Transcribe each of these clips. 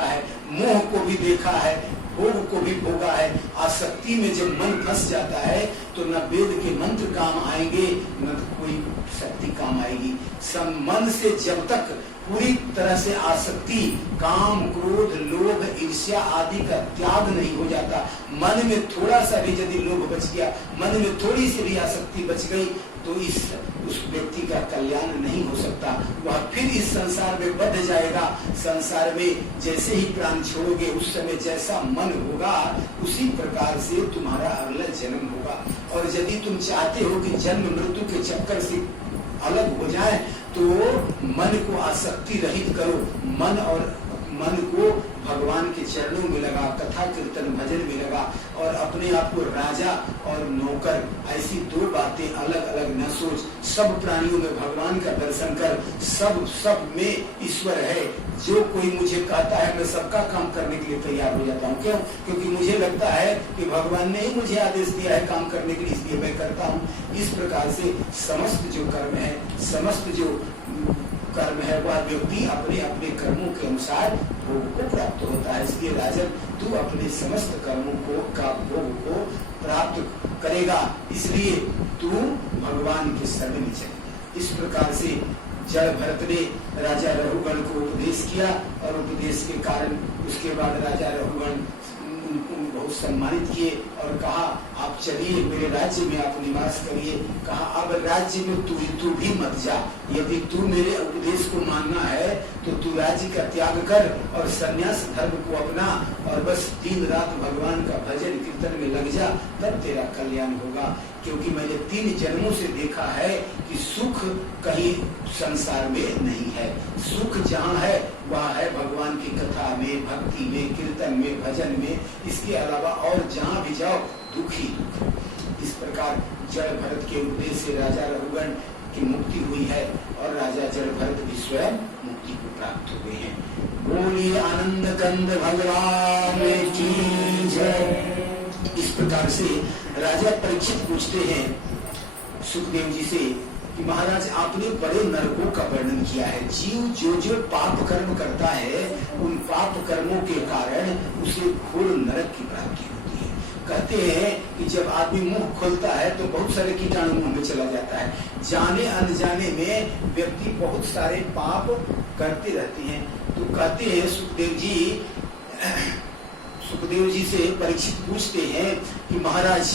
है, मोह को भी देखा है, भोग को भी भोगा है। आसक्ति में जब मन फंस जाता है तो न वेद के मंत्र काम आएंगे न कोई शक्ति काम आएगी। मन से जब तक पूरी तरह से आसक्ति, काम, क्रोध, लोभ, ईर्ष्या आदि का त्याग नहीं हो जाता, मन में थोड़ा सा भी यदि लोभ बच गया, मन में थोड़ी सी भी आसक्ति बच गई तो उस व्यक्ति का कल्याण नहीं हो सकता। वह फिर इस संसार में बंध जाएगा। संसार में जैसे ही प्राण छोड़ोगे उस समय जैसा मन होगा उसी प्रकार से तुम्हारा अगला जन्म होगा। और यदि तुम चाहते हो कि जन्म मृत्यु के चक्कर से अलग हो जाए तो मन को आसक्ति रहित करो। मन को भगवान के चरणों में लगा, कथा कीर्तन भजन में लगा और अपने आप को राजा और नौकर ऐसी दो बातें अलग अलग न सोच। सब प्राणियों में भगवान का दर्शन कर, सब में ईश्वर है। जो कोई मुझे कहता है मैं सबका काम करने के लिए तैयार हो जाता हूँ। क्यों? क्योंकि मुझे लगता है कि भगवान ने ही मुझे आदेश दिया है काम करने के लिए, इसलिए मैं करता हूँ। इस प्रकार से समस्त जो कर्म है, समस्त जो कर्म है वह व्यक्ति अपने अपने कर्मों के अनुसार भोग को प्राप्त होता है। इसलिए राजन तू अपने समस्त कर्मों का भोग को प्राप्त करेगा, इसलिए तू भगवान के शरण में चले। इस प्रकार से जड़ भरत ने राजा रघुगण को उपदेश किया और उपदेश के कारण उसके बाद राजा रघुगण उनको बहुत सम्मानित किए और कहा आप चलिए मेरे राज्य में आप निवास करिए। कहा अब राज्य में तू भी मत जा, यदि तू मेरे उपदेश को मानना है तो तू राज्य का त्याग कर और संन्यास धर्म को अपना और बस दिन रात भगवान का भजन कीर्तन में लग जा, तब तेरा कल्याण होगा। क्योंकि मैंने 3 जन्मों से देखा है कि सुख कहीं संसार में नहीं है। सुख जहाँ है वहाँ है भगवान की कथा में, भक्ति में, कीर्तन में, भजन में। इसके अलावा और जहाँ भी जाओ दुख ही दुख। इस प्रकार जड़ भरत के उपदेश से राजा रघुगण की मुक्ति हुई है और राजा जड़ भरत भी स्वयं मुक्ति को प्राप्त हो गए हैं। बोलिए आनंद कंद भगवान की जय। इस प्रकार से राजा परीक्षित पूछते हैं सुखदेव जी से कि महाराज आपने बड़े नरकों का वर्णन किया है। जीव जो पाप कर्म करता है उन पाप कर्मों के कारण उसे घोर नरक की प्राप्ति होती है। कहते हैं कि जब आदमी मुंह खोलता है तो बहुत सारे कीटाणु मुंह में चला जाता है। जाने अनजाने में व्यक्ति बहुत सारे पाप करते रहते हैं। तो कहते हैं सुखदेव जी से परीक्षित पूछते हैं कि महाराज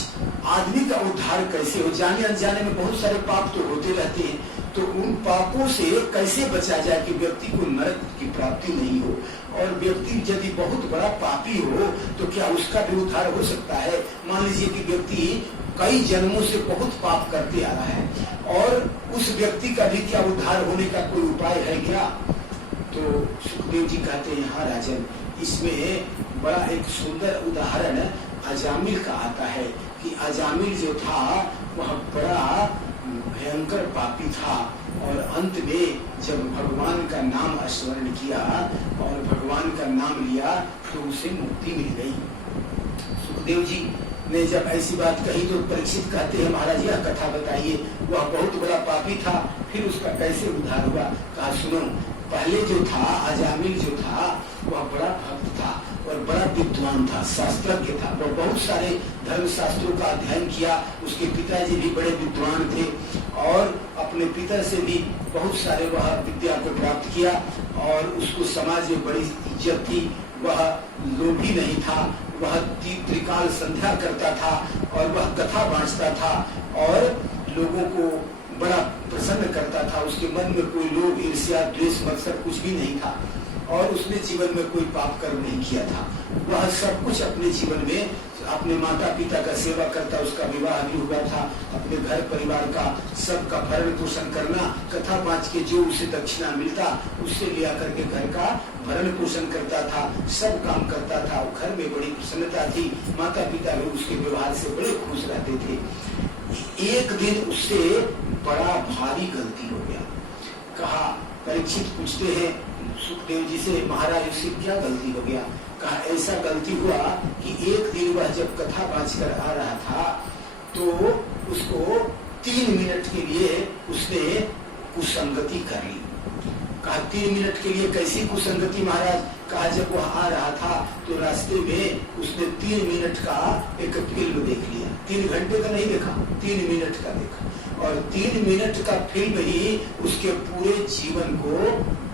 आदमी का उद्धार कैसे हो? जाने अनजाने में बहुत सारे पाप तो होते रहते हैं, तो उन पापों से कैसे बचा जाए कि व्यक्ति को नरक की प्राप्ति नहीं हो? और व्यक्ति यदि बहुत बड़ा पापी हो तो क्या उसका भी उद्धार हो सकता है? मान लीजिए कि व्यक्ति कई जन्मों से बहुत पाप करते आ रहा है और उस व्यक्ति का भी क्या उद्धार होने का कोई उपाय है क्या? तो सुखदेव जी कहते हैं हाँ राजन, इसमें बड़ा एक सुंदर उदाहरण अजामिल का आता है कि अजामिल जो था वह बड़ा भयंकर पापी था और अंत में जब भगवान का नाम स्मरण किया और भगवान का नाम लिया तो उसे मुक्ति मिल गई। सुखदेव जी ने जब ऐसी बात कही तो परीक्षित कहते हैं महाराज यह कथा बताइए, वह बहुत बड़ा पापी था फिर उसका कैसे उद्धार हुआ? कहा सुनो, पहले जो था अजामिल जो था वह बड़ा भक्त था और बड़ा विद्वान था, शास्त्रज्ञ था और बहुत सारे धर्म शास्त्रों का अध्ययन किया। उसके पिताजी भी बड़े विद्वान थे और अपने पिता से भी बहुत सारे वह विद्या को प्राप्त किया और उसको समाज में बड़ी इज्जत थी। वह लोभी नहीं था, वह त्रिकाल संध्या करता था और वह कथा बांटता था और लोगों को बड़ा प्रसन्न करता था। उसके मन में कोई लोभ, ईर्ष्या, द्वेष, मत्सर कुछ भी नहीं था और उसने जीवन में कोई पाप कर्म नहीं किया था। वह सब कुछ अपने जीवन में अपने माता पिता का सेवा करता, उसका विवाह भी हुआ था, अपने घर परिवार का सबका भरण पोषण करना, कथा बाँच के जो उसे दक्षिणा मिलता उससे लिया करके घर का भरण पोषण करता था, सब काम करता था। घर में बड़ी प्रसन्नता थी, माता पिता भी उसके व्यवहार से बड़े खुश रहते थे। एक दिन उससे बड़ा भारी गलती हो गया। कहा परीक्षित पूछते हैं सुखदेव जी से महाराज उससे क्या गलती हो गया? कहा ऐसा गलती हुआ कि एक दिन वह जब कथा बाँच कर आ रहा था तो उसको 3 मिनट के लिए उसने कुसंगति कर ली। कहा 3 मिनट के लिए कैसी कुसंगति महाराज? कहा जब वह आ रहा था तो रास्ते में उसने 3 मिनट का एक फिल्म देख लिया। 3 घंटे का नहीं देखा, 3 मिनट का देखा, और 3 मिनट का फिल्म ही उसके पूरे जीवन को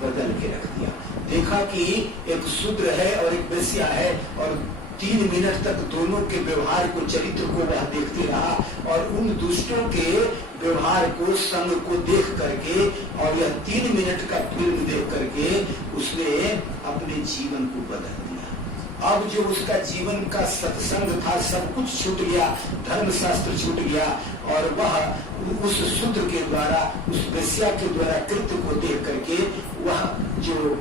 बदल के रख दिया। देखा कि एक शूद्र है और एक वेश्या है, और 3 मिनट तक दोनों के व्यवहार को, चरित्र को वह देखते रहा, और उन दुष्टों के व्यवहार को, संग को देख करके, और यह 3 मिनट का फिल्म देख करके उसने अपने जीवन को बदल दिया। अब जो उसका जीवन का सत्संग था सब कुछ छूट गया, धर्मशास्त्र छूट गया, और वह उस शूद्र के द्वारा, उस वेश्या के द्वारा कृत्य को देख करके वह जो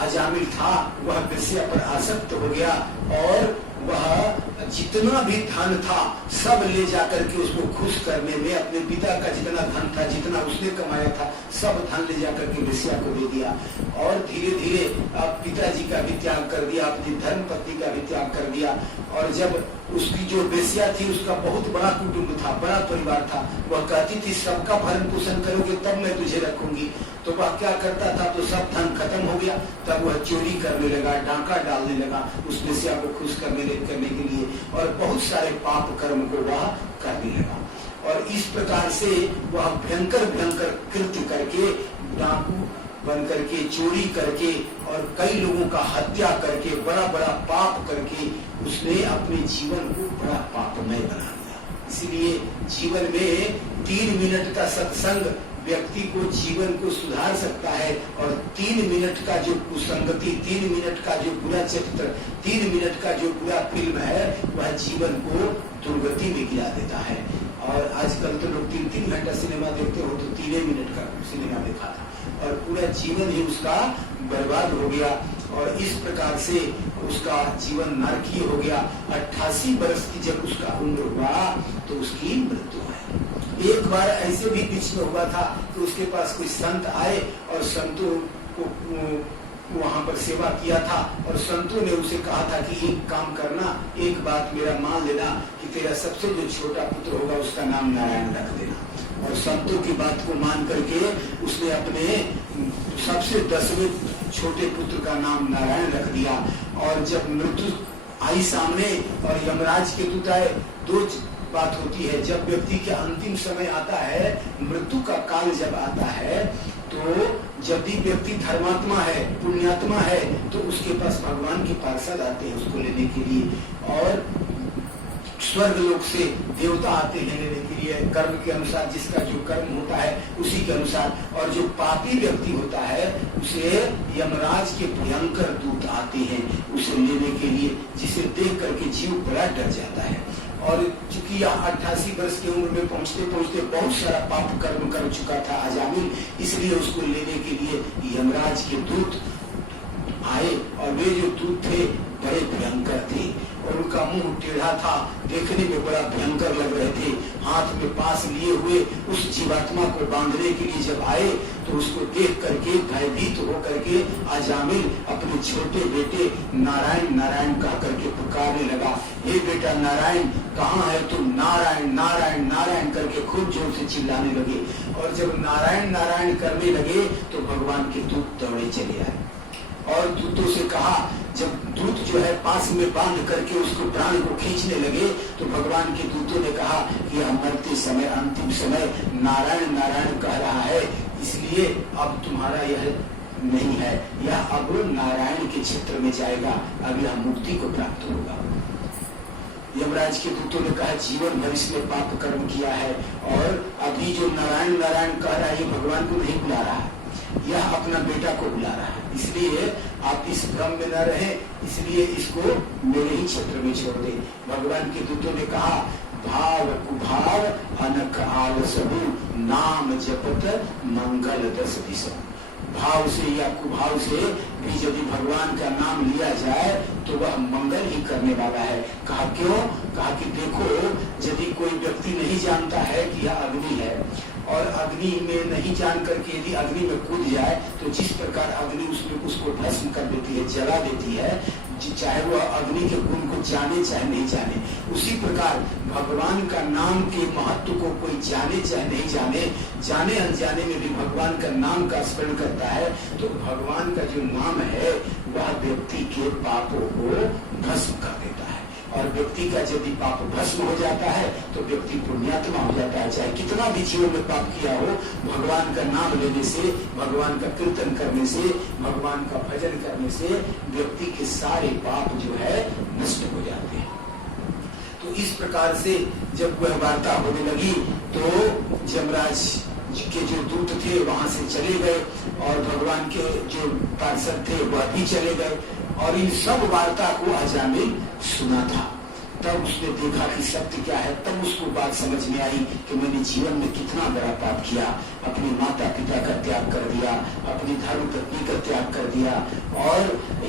अजामिल था वह वेश्या पर आसक्त हो गया, और वह जितना भी धन था सब ले जाकर के उसको खुश करने में, अपने पिता का जितना धन था, जितना उसने कमाया था, सब धन ले जाकर के वेश्या को दे दिया। और धीरे धीरे अब पिताजी का भी त्याग कर दिया, अपनी धर्म पत्नी का भी त्याग कर दिया। और जब उसकी जो वेश्या थी उसका बहुत बड़ा कुटुंब था, बड़ा परिवार था, वह कहती थी सबका भरण पोषण करोगे तब मैं तुझे रखूंगी, तो वह क्या करता था, तो सब धन खत्म हो गया, तब वह चोरी करने लगा, डांका डालने लगा उस वेश्या को खुश करने के लिए, और बहुत सारे पाप कर्म को वह करने लगा। और इस प्रकार से वह भयंकर भयंकर कृत्य करके, डाकू बन करके, चोरी करके, और कई लोगों का हत्या करके, बड़ा बड़ा पाप करके उसने अपने जीवन को बड़ा पापमय बना दिया। इसीलिए जीवन में 3 मिनट का सत्संग व्यक्ति को, जीवन को सुधार सकता है, और 3 मिनट का जो कुसंगति, 3 मिनट का जो बुरा चरित्र, 3 मिनट का जो बुरा फिल्म है वह जीवन को दुर्गति में गिरा देता है। और आजकल तो लोग 3-3 घंटा सिनेमा देखते हो, तो 3 मिनट का सिनेमा देखा था और पूरा जीवन ही उसका बर्बाद हो गया, और इस प्रकार से उसका जीवन नरकी हो गया। 88 वर्ष की जब उसका उम्र हुआ तो उसकी मृत्यु है। एक बार ऐसे भी बीच में हुआ था कि उसके पास कोई संत आए और संतों को वहां पर सेवा किया था, और संतों ने उसे कहा था कि एक काम करना, एक बात मेरा मान लेना कि तेरा सबसे जो छोटा पुत्र होगा उसका नाम नारायण रख देना। और संतों की बात को मान करके उसने अपने सबसे 10वें छोटे पुत्र का नाम नारायण रख दिया। और जब मृत्यु आई सामने और यमराज के दूत आए, 2 बात होती है, जब व्यक्ति के अंतिम समय आता है, मृत्यु का काल जब आता है, तो जब भी व्यक्ति धर्मात्मा है, पुण्यात्मा है, तो उसके पास भगवान के पार्षद आते हैं उसको लेने के लिए, और स्वर्ग लोक से देवता आते हैं लेने के लिए, कर्म के अनुसार, जिसका जो कर्म होता है उसी के अनुसार। और जो पापी व्यक्ति होता है उसे यमराज के भयंकर दूत आते हैं उसे लेने के लिए, जिसे देख करके जीव बड़ा डर जाता है। और चूंकि यह 88 वर्ष की उम्र में पहुंचते पहुंचते बहुत सारा पाप कर्म कर चुका था अजामिल, इसलिए उसको लेने के लिए यमराज के दूत आए, और वे जो दूत थे बड़े भयंकर थे, और उनका मुंह टेढ़ा था, देखने में बड़ा भयंकर लग रहे थे। हाथ में पास लिए हुए उस जीवात्मा को बांधने के लिए जब आए, तो उसको देख करके भयभीत होकर के अजामिल अपने छोटे बेटे नारायण नारायण कह करके पुकारने लगा, हे बेटा नारायण कहाँ है तुम? नारायण नारायण नारायण करके खूब जोर से चिल्लाने लगे। और जब नारायण नारायण करने लगे तो भगवान के दूत दौड़े चले आए, और दूतों से कहा, जब दूत जो है पास में बांध करके उसको प्राण को खींचने लगे, तो भगवान के दूतों ने कहा कि यह मरते समय, अंतिम समय नारायण नारायण कह रहा है, इसलिए अब तुम्हारा यह नहीं है, यह अब नारायण के क्षेत्र में जाएगा, अब यह मुक्ति को प्राप्त होगा। यमराज के दूतों ने कहा, जीवन भर इसने पाप कर्म किया है, और अभी जो नारायण नारायण कह रहा है ये भगवान को नहीं बुला रहा है, यह अपना बेटा को बुला रहा है, इसलिए आप इस भ्रम में न रहे, इसलिए इसको मेरे ही क्षेत्र में छोड़ दे। भगवान के दूतों ने कहा, भाव कुभाव अनक आलसहु नाम जपत मंगल 10 दिशा। भाव से या कुभाव से भी यदि भगवान का नाम लिया जाए तो वह मंगल ही करने वाला है। कहा क्यों? कहा कि देखो, यदि कोई व्यक्ति नहीं जानता है कि यह अग्नि है, और अग्नि में नहीं जान करके यदि अग्नि में कूद जाए तो जिस प्रकार अग्नि उसमें उसको भस्म कर देती है, जला देती है, चाहे वह अग्नि के गुण को जाने चाहे नहीं जाने। उसी प्रकार भगवान का नाम के महत्व को कोई जाने चाहे नहीं जाने, जाने अनजाने में भी भगवान का नाम का स्मरण करता है, तो भगवान का जो नाम है वह व्यक्ति के पापों को भस्म कर देता है। और व्यक्ति का यदि पाप भस्म हो जाता है तो व्यक्ति पुण्यात्मा हो जाता है। चाहे कितना भी जीवन में पाप किया हो, भगवान का नाम लेने से, भगवान का कीर्तन करने से, भगवान का भजन करने से व्यक्ति के सारे पाप जो है नष्ट हो जाते हैं। तो इस प्रकार से जब वह वार्ता होने लगी तो यमराज के जो दूत थे वहां से चले गए और भगवान के जो पार्षद थे वह भी चले गए और इन सब वार्ता को अजामिल सुना था। तब उसने देखा कि सत्य क्या है। तब उसको बात समझ में आई कि मैंने जीवन में कितना बड़ा पाप किया, अपने माता पिता का त्याग कर दिया, अपनी धर्म पत्नी का त्याग कर दिया और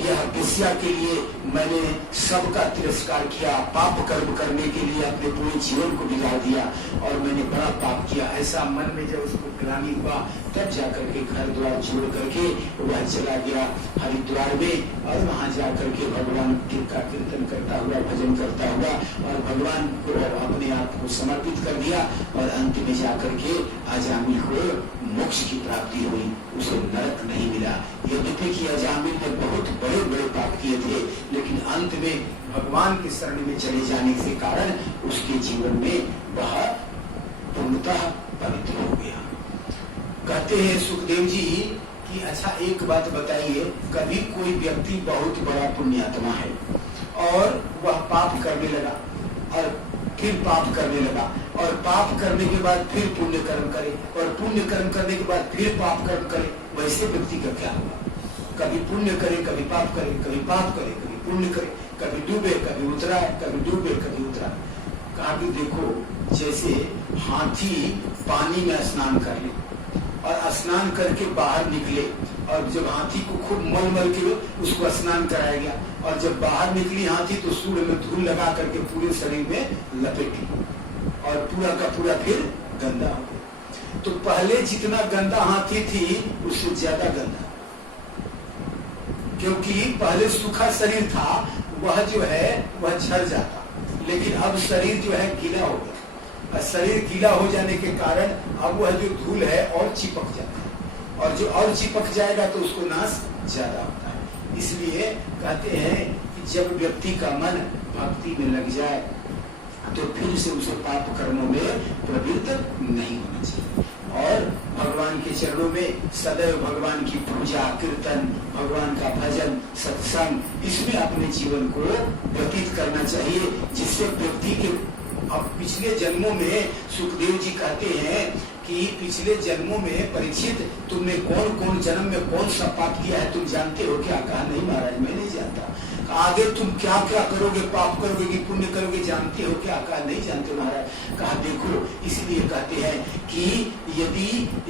यह वेश्या के लिए मैंने सबका तिरस्कार किया, पाप कर्म करने के लिए अपने पूरे जीवन को बिगाड़ दिया और मैंने बड़ा पाप किया। ऐसा मन में जब उसको ग्लानि हुआ तब जाकर के घर द्वार छोड़ करके वह चला गया हरिद्वार में और वहां जाकर के भगवान का कीर्तन करता हुआ, भजन करता हुआ और भगवान को अपने आप को समर्पित कर दिया और अंत में जाकर के अजामिल को मोक्ष की प्राप्ति हुई, उसे नरक नहीं मिला। यद्यपि कि अजामिल ने बहुत बड़े बड़े पाप किए थे, लेकिन अंत में भगवान की शरण में चले जाने के कारण उसके जीवन में वह पूर्णतः पवित्र हो गया। कहते हैं सुखदेव जी कि अच्छा एक बात बताइए, कभी कोई व्यक्ति बहुत बड़ा पुण्यात्मा है और वह पाप करने लगा और फिर पाप करने लगा और पाप करने के बाद फिर पुण्य कर्म करे और पुण्य कर्म करने के बाद फिर पाप कर्म करे, वैसे व्यक्ति का क्या होगा? कभी पुण्य करे, कभी पाप करे, कभी पाप करे, कभी पुण्य करे, कभी डूबे, कभी उतरा, कभी डूबे, कभी उतरा। कहा कि देखो जैसे हाथी पानी में स्नान कर ले और स्नान करके बाहर निकले और जब हाथी को खूब मल के उसको स्नान कराया गया और जब बाहर निकली हाथी तो सूर्य में धूल लगा करके पूरे शरीर में लपेटी और पूरा का पूरा फिर गंदा हो गया। तो पहले जितना गंदा हाथी थी उससे ज्यादा गंदा, क्योंकि पहले सूखा शरीर था वह जो है वह झड़ जाता, लेकिन अब शरीर जो है गीला हो गया। शरीर गीला हो जाने के कारण अब वह जो धूल है और चिपक जाता है और जो और चिपक जाएगा तो उसको नाश ज्यादा होता है। इसलिए कहते हैं कि जब व्यक्ति का मन भक्ति में लग जाए तो फिर से उसे पाप कर्मों में प्रवृत्त नहीं होना चाहिए और भगवान के चरणों में सदैव भगवान की पूजा, कीर्तन, भगवान का भजन, सत्संग, इसमें अपने जीवन को व्यतीत करना चाहिए, जिससे व्यक्ति के अब पिछले जन्मों में सुखदेव जी कहते हैं कि पिछले जन्मों में परीक्षित तुमने कौन कौन जन्म में कौन सा पाप किया है तुम जानते हो क्या? कहा नहीं महाराज मैं नहीं जानता। आगे तुम क्या क्या करोगे, पाप करोगे कि पुण्य करोगे जानते हो क्या? कहा नहीं जानते महाराज। कहा देखो इसलिए कहते हैं कि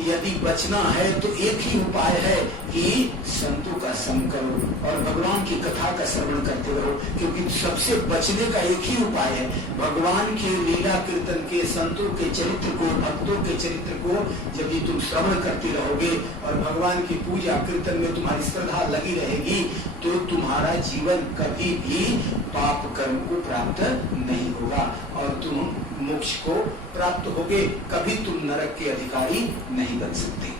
यदि बचना है तो एक ही उपाय है कि संतों का संग करो और भगवान की कथा का श्रवण करते रहो, क्योंकि सबसे बचने का एक ही उपाय है भगवान के लीला कीर्तन के, संतों के चरित्र को, भक्तों के चरित्र को यदि तुम श्रवण करते रहोगे और भगवान की पूजा कीर्तन में तुम्हारी श्रद्धा लगी रहेगी तो तुम्हारा जीवन कभी भी पाप कर्म को प्राप्त नहीं होगा और तुम मोक्ष को प्राप्त होगे, कभी तुम नरक के अधिकारी नहीं बन सकते।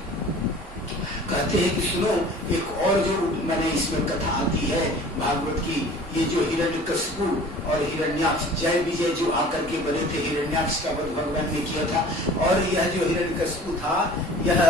कहते हैं कि सुनो एक और जो मैंने इसमें कथा आती है भागवत की, ये जो हिरण्यकशिपु और हिरण्याक्ष जय विजय जो आकर के बने थे, हिरण्याक्ष का वध भगवान ने किया था और यह जो हिरण्यकशिपु था यह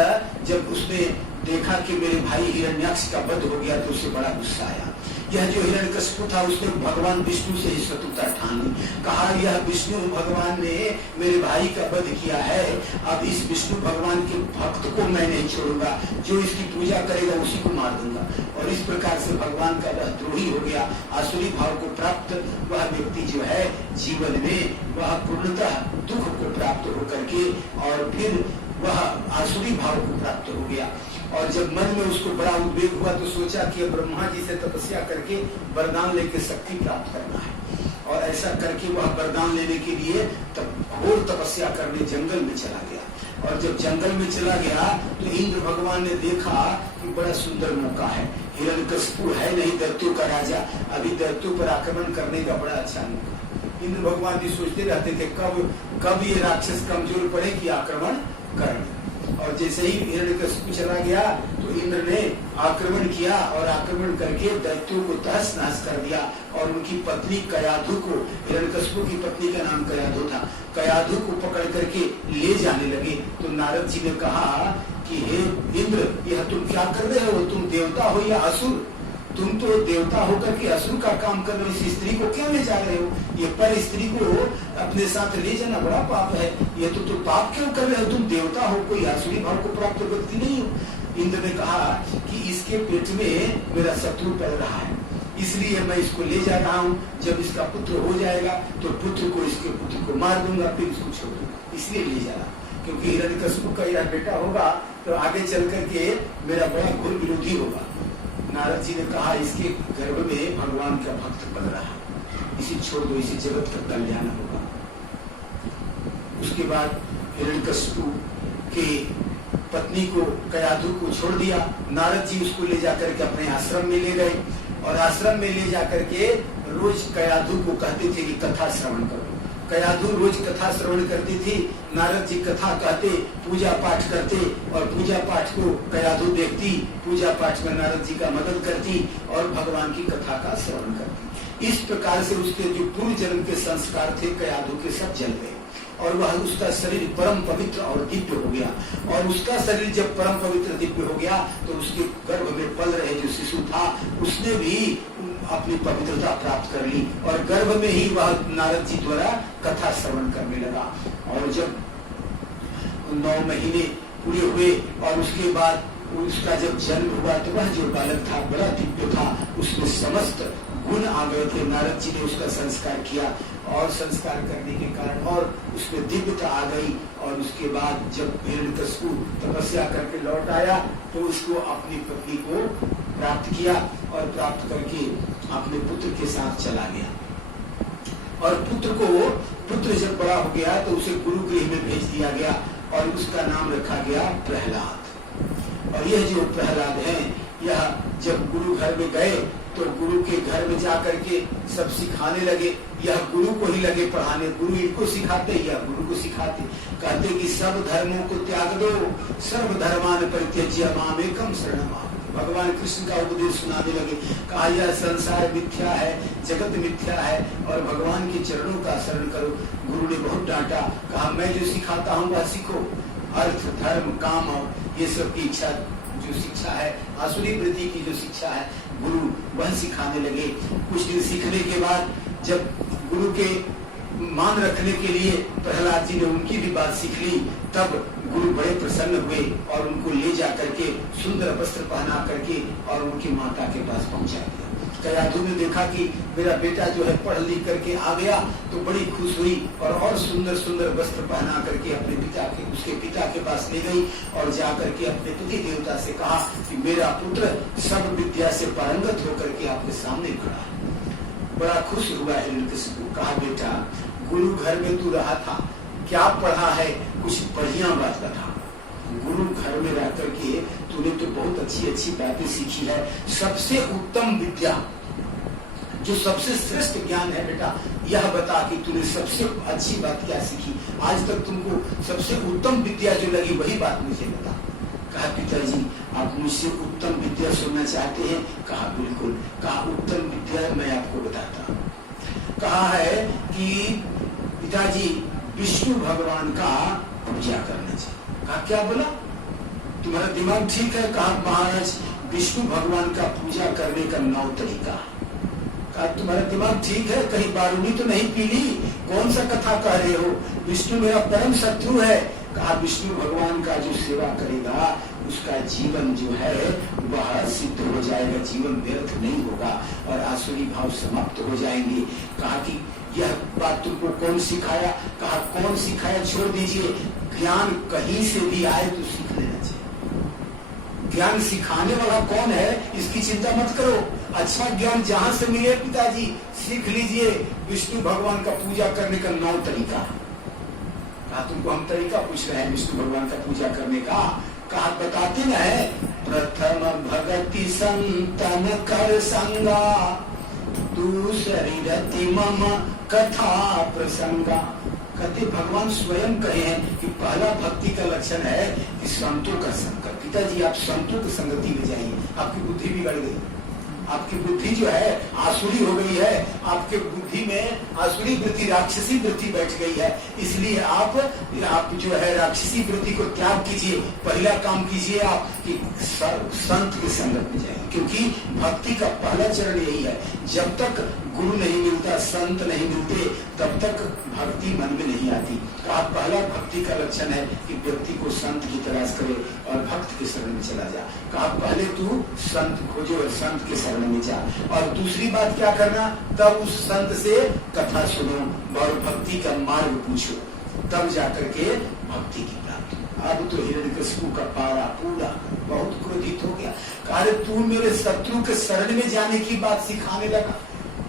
जब उसने देखा कि मेरे भाई हिरण्याक्ष का वध हो गया तो उसे बड़ा गुस्सा आया। यह जो हिरण्यकशिपु था उसने भगवान विष्णु से ही शत्रुता ठान ली। कहा यह विष्णु भगवान ने मेरे भाई का वध किया है, अब इस विष्णु भगवान के भक्त को मैं नहीं छोड़ूंगा, जो इसकी पूजा करेगा उसी को मार दूंगा। और इस प्रकार से भगवान का वह द्रोही हो गया। आसुरी भाव को प्राप्त वह व्यक्ति जो है जीवन में वह पूर्णतः दुख को प्राप्त होकर के और फिर वह आसुरी भाव को प्राप्त हो गया। और जब मन में उसको बड़ा उद्वेग हुआ तो सोचा कि ब्रह्मा जी से तपस्या करके वरदान लेकर शक्ति प्राप्त करना है और ऐसा करके वह वरदान लेने के लिए घोर तपस्या करने जंगल में चला गया। और जब जंगल में चला गया तो इंद्र भगवान ने देखा कि बड़ा सुंदर मौका है। हिरण्यकशिपु है नहीं दैत्यों का राजा, अभी दैत्यों पर आक्रमण करने का बड़ा अच्छा मौका। इंद्र भगवान भी सोचते रहते थे कब ये राक्षस कमजोर पड़े कि आक्रमण करें। और जैसे ही हिरण्यकशिपु चला गया तो इंद्र ने आक्रमण किया और आक्रमण करके दैत्यों को तहस नहस कर दिया और उनकी पत्नी कयाधु को, हिरण्यकशिपु की पत्नी का नाम कयाधु था, कयाधु को पकड़ करके ले जाने लगे। तो नारद जी ने कहा कि हे इंद्र, यह तुम क्या कर रहे हो? तुम देवता हो या असुर? तुम तो देवता होकर के असुर का काम कर रहे हो, इस स्त्री को क्यों ले जा रहे हो? ये पर स्त्री को अपने साथ ले जाना बड़ा पाप है। ये तो तुम पाप क्यों कर रहे हो? तुम देवता हो, कोई आसुरी भाव को प्राप्त व्यक्ति नहीं हो। इंद्र ने कहा कि इसके पेट में मेरा शत्रु पल रहा है, इसलिए मैं इसको ले जा रहा हूँ। जब इसका पुत्र हो जाएगा तो पुत्र को, इसके पुत्र को मार दूंगा, फिर इसको छोड़ दूंगा, इसलिए ले जा रहा। क्योंकि हिरण्यकशिपु का यह बेटा होगा तो आगे चल करके मेरा बड़ा घोर विरोधी होगा। नारद जी ने कहा इसके गर्भ में भगवान का भक्त पल रहा, इसे छोड़ दो, इसे जगत का कल्याण होगा। उसके बाद हिरण्यकशिपु के पत्नी को, कयाधु को छोड़ दिया। नारद जी उसको ले जाकर के अपने आश्रम में ले गए और आश्रम में ले जाकर के रोज कयाधु को कहते थे कि कथा श्रवण करो। कयाधु रोज कथा श्रवण करती थी। नारद जी कथा कहते, पूजा पाठ करते और पूजा पाठ को कयाधु देखती, पूजा पाठ में नारद जी का मदद करती और भगवान की कथा का श्रवण करती। इस प्रकार से उसके जो पूर्व जन्म के संस्कार थे कयाधु के सब जल गए और वह, उसका शरीर परम पवित्र और दिव्य हो गया। और उसका शरीर जब परम पवित्र दिव्य हो गया तो उसके गर्भ में पल रहे जो शिशु था उसने भी अपनी पवित्रता प्राप्त कर ली और गर्भ में ही वह नारद जी द्वारा कथा श्रवण करने लगा। और जब 9 महीने पूरे हुए और उसके बाद उसका जब जन्म हुआ तो वह जो बालक था बड़ा दिव्य था, उसमें समस्त गुण आ गए थे। नारद जी ने उसका संस्कार किया और संस्कार करने के कारण और उसमें दिव्यता आ गई। और उसके बाद जब हिरण्यकशिपु तपस्या करके लौट आया तो उसको अपनी पत्नी को प्राप्त किया और प्राप्त करके अपने पुत्र के साथ चला गया। और पुत्र जब बड़ा हो गया तो उसे गुरु गृह में भेज दिया गया और उसका नाम रखा गया प्रहलाद। और यह जो प्रहलाद है, यह जब गुरु घर में गए तो गुरु के घर में जाकर के सब सिखाने लगे। यह गुरु को ही लगे पढ़ाने, गुरु इनको सिखाते, यह गुरु को सिखाते। कहते कि सब धर्मों को त्याग दो, सर्व धर्मान परित्यज्य मामेकम शरणम। भगवान कृष्ण का उपदेश सुनाने लगे। कहा यह संसार मिथ्या है, जगत मिथ्या है और भगवान के चरणों का शरण करो। गुरु ने बहुत डांटा, कहा मैं जो सिखाता हूँ वह सीखो। अर्थ, धर्म, काम और ये सब की इच्छा जो शिक्षा है, आसुरी वृत्ति की जो शिक्षा है, गुरु वह सिखाने लगे। कुछ दिन सीखने के बाद जब गुरु के मान रखने के लिए प्रहलाद जी ने उनकी भी बात सीख ली, तब गुरु बड़े प्रसन्न हुए और उनको ले जा करके सुंदर वस्त्र पहना करके और उनकी माता के पास पहुंचा दिया। कयाधु ने देखा कि मेरा बेटा जो है पढ़ लिख करके आ गया तो बड़ी खुश हुई और सुंदर सुंदर वस्त्र पहना करके अपने उसके पिता के पास ले गई और जा करके अपने पति देवता से कहा कि मेरा पुत्र सब विद्या से पारंगत होकर के आपके सामने खड़ा है। बड़ा खुश हुआ हिरण्यकशिपु। कहा बेटा, गुरु घर में तू रहा था, क्या पढ़ा है? कुछ बढ़िया बात बता। गुरु घर में रह करके तूने तो बहुत अच्छी अच्छी बातें सीखी है। सबसे उत्तम विद्या, जो सबसे श्रेष्ठ ज्ञान है बेटा, यह बता कि तूने सबसे अच्छी बात क्या सीखी। आज तक तुमको सबसे उत्तम विद्या जो लगी वही बात मुझे बता। कहा पिताजी, आप मुझसे उत्तम विद्या सुनना चाहते हैं? कहा बिल्कुल। कहा उत्तम विद्या मैं आपको बताता हूँ। कहा है कि पिताजी विष्णु भगवान का पूजा करना चाहिए। कहा क्या बोला? तुम्हारा दिमाग ठीक है? कहा महाराज विष्णु भगवान का पूजा करने का 9 तरीका। कहा तुम्हारा दिमाग ठीक है? कहीं बारूदी तो नहीं पी ली? कौन सा कथा कह रहे हो? विष्णु मेरा परम शत्रु है। कहा विष्णु भगवान का जो सेवा करेगा उसका जीवन जो है वह सिद्ध हो जाएगा, जीवन व्यर्थ नहीं होगा और आसुरी भाव समाप्त हो जाएंगे। कहा कि यह बात तुमको कौन सिखाया? कहा कौन सिखाया छोड़ दीजिए, ज्ञान कहीं से भी आए तो सीख लेना चाहिए। ज्ञान सिखाने वाला कौन है इसकी चिंता मत करो, अच्छा ज्ञान जहां से मिले पिताजी सीख लीजिए। विष्णु भगवान का पूजा करने का 9 तरीका। कहा तुमको हम तरीका पूछ रहे हैं विष्णु भगवान का पूजा करने का? कहा बताते न है, प्रथम भगति संतन कर संगा, दूसरी रति मम कथा प्रसंगा। कहते भगवान स्वयं कहे हैं कि पहला भक्ति का लक्षण है कि संतों का संग। पिताजी आप संतों की संगति में जाइए, आपकी बुद्धि बिगड़ गई, आपकी बुद्धि जो है आसुरी हो गई है, आपके बुद्धि में आसुरी वृत्ति, राक्षसी वृत्ति बैठ गई है। इसलिए आप जो है राक्षसी वृत्ति को त्याग कीजिए। पहला काम कीजिए आप कि संत की संगत में जाइए, क्योंकि भक्ति का पहला चरण यही है। जब तक गुरु नहीं मिलता, संत नहीं मिलते, तब तक भक्ति मन में नहीं आती। कहा पहला भक्ति का लक्षण है कि व्यक्ति को संत की तलाश करे और भक्त के शरण में चला जा। कहा पहले तू संत खोजो और संत के शरण में जा। और दूसरी बात क्या करना, तब उस संत से कथा सुनो और भक्ति का मार्ग पूछो, तब जाकर के भक्ति की प्राप्ति। अब तो हिरण्यकशिपु का पारा पूरा बहुत क्रोधित हो गया। कहा तू मेरे शत्रु के शरण में जाने की बात सिखाने लगा।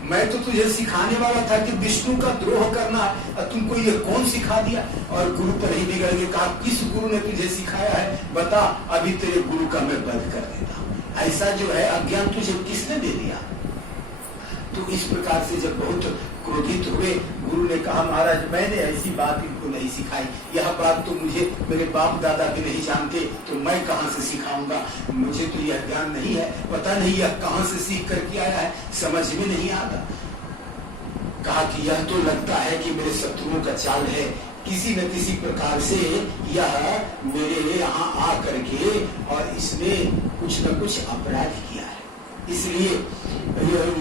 मैं तो तुझे सिखाने वाला था कि विष्णु का द्रोह करना, और तुमको ये कौन सिखा दिया। और गुरु पर ही बिगड़ गए। कहा किस गुरु ने तुझे सिखाया है, बता, अभी तेरे गुरु का मैं वध कर देता हूँ। ऐसा जो है अज्ञान तुझे किसने दे दिया। तो इस प्रकार से जब बहुत क्रोधित हुए, गुरु ने कहा महाराज मैंने ऐसी बात इनको नहीं सिखाई, यह बात तो मुझे मेरे बाप दादा भी नहीं जानते, तो मैं कहाँ से सिखाऊंगा। मुझे तो यह ज्ञान नहीं है, पता नहीं यह कहाँ से सीख करके आया है, समझ में नहीं आता। कहा कि यह तो लगता है कि मेरे शत्रुओं का चाल है, किसी न किसी प्रकार से यह मेरे यहाँ आ करके और इसने कुछ न कुछ अपराध किया है, इसलिए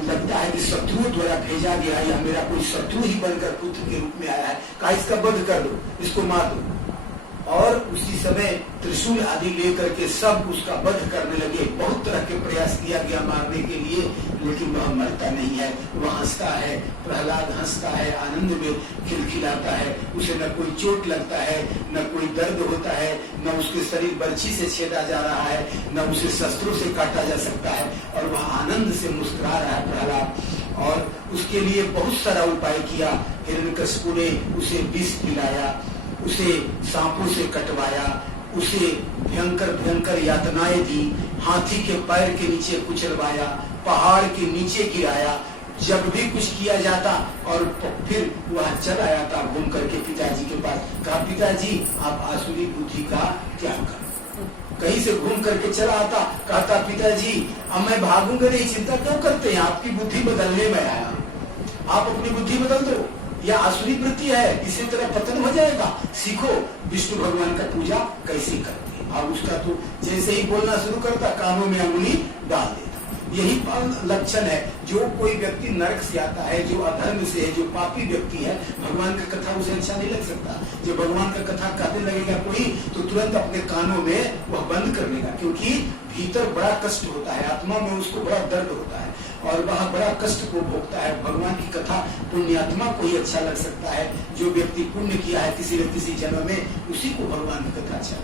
लगता है कि शत्रुओं द्वारा भेजा गया, या मेरा कोई शत्रु ही बनकर पुत्र के रूप में आया है। कहा इसका वध कर दो, इसको मार दो। और उसी समय त्रिशूल आदि लेकर के सब उसका वध करने लगे। बहुत तरह के प्रयास किया गया मारने के लिए, लेकिन वह मरता नहीं है, वह हंसता है। प्रहलाद हंसता है, आनंद में खिलखिलाता है, उसे न कोई चोट लगता है, न कोई दर्द होता है, न उसके शरीर बर्छी से छेदा जा रहा है, न उसे शस्त्रों से काटा जा सकता है, और वह आनंद से मुस्कुरा रहा है प्रहलाद। और उसके लिए बहुत सारा उपाय किया। हिरण्यकशिपु ने उसे विष पिलाया, उसे सांपों से कटवाया, उसे भयंकर भयंकर यातनाएं दी, हाथी के पैर के नीचे कुचलवाया, पहाड़ के नीचे गिराया। जब भी कुछ किया जाता और फिर वह चला आता घूम करके पिताजी के पास। कहा पिताजी आप आसुरी बुद्धि का त्याग करो। कहीं से घूम करके चला आता, कहता पिताजी अब मैं भागूंगा नहीं, चिंता क्यों करते हैं, आपकी बुद्धि बदलने में आया, आप अपनी बुद्धि बदल दो, यह आसुरी वृत्ति है, इसी तरह पतन हो जाएगा। सीखो विष्णु भगवान का पूजा कैसे करते हैं। अब उसका तो जैसे ही बोलना शुरू करता, कानों में अंगुली डाल देता। यही लक्षण है। जो कोई व्यक्ति नरक से आता है, जो अधर्म से है, जो पापी व्यक्ति है, भगवान का कथा उसे अच्छा नहीं लग सकता। जब भगवान का कथा कहने लगेगा कोई, तो तुरंत अपने कानों में वह बंद कर लेगा, क्योंकि भीतर बड़ा कष्ट होता है, आत्मा में उसको बड़ा दर्द होता है और वह बड़ा कष्ट को भोगता है। भगवान की कथा पुण्यात्मा को ही अच्छा लग सकता है। जो व्यक्ति पुण्य किया है किसी न किसी जन्म में, उसी को भगवान की कथा अच्छा